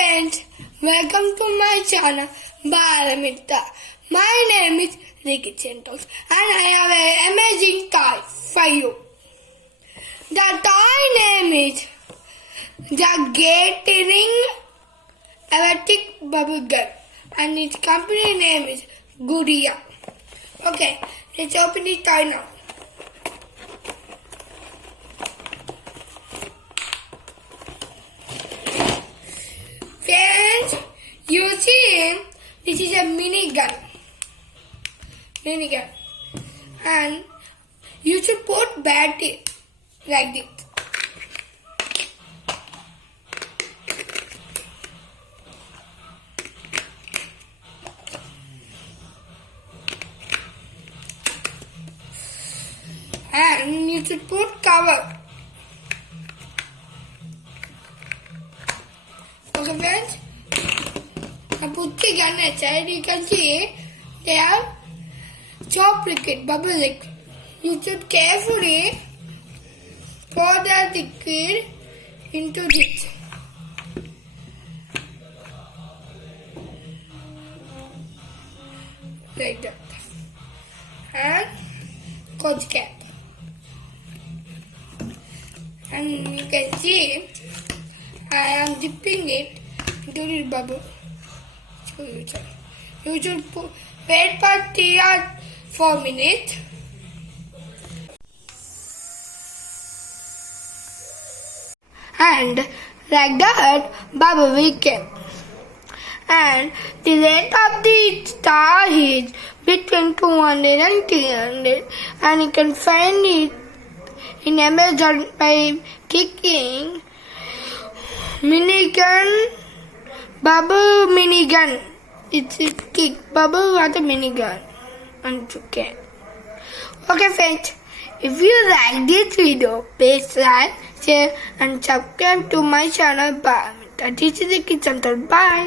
friends, welcome to my channel Balamita. My name is Ricky Santos and I have an amazing toy for you. The toy name is the Gathering Electric Bubble Gun and its company name is Goodyear. Okay, let's open the toy now. Friends, you see, this is a mini gun, and you should put battery like this. And you should put cover. Okay friends, I put the gun inside. You can see they have chop liquid, bubble liquid. You should carefully pour the liquid into this. Like that. And coach cap. And you can see I am dipping it into the bubble. You should wait for 3 or 4 minutes. And like that, bubble will come. And the rate of the star is between 200 and 300. And you can find it in Amazon by clicking minigun, bubble minigun. It's a kick bubble water minigun. And you can. Okay friends, if you like this video, please like, share and subscribe to my channel. Bye. This is the Kitchen Talk. Bye.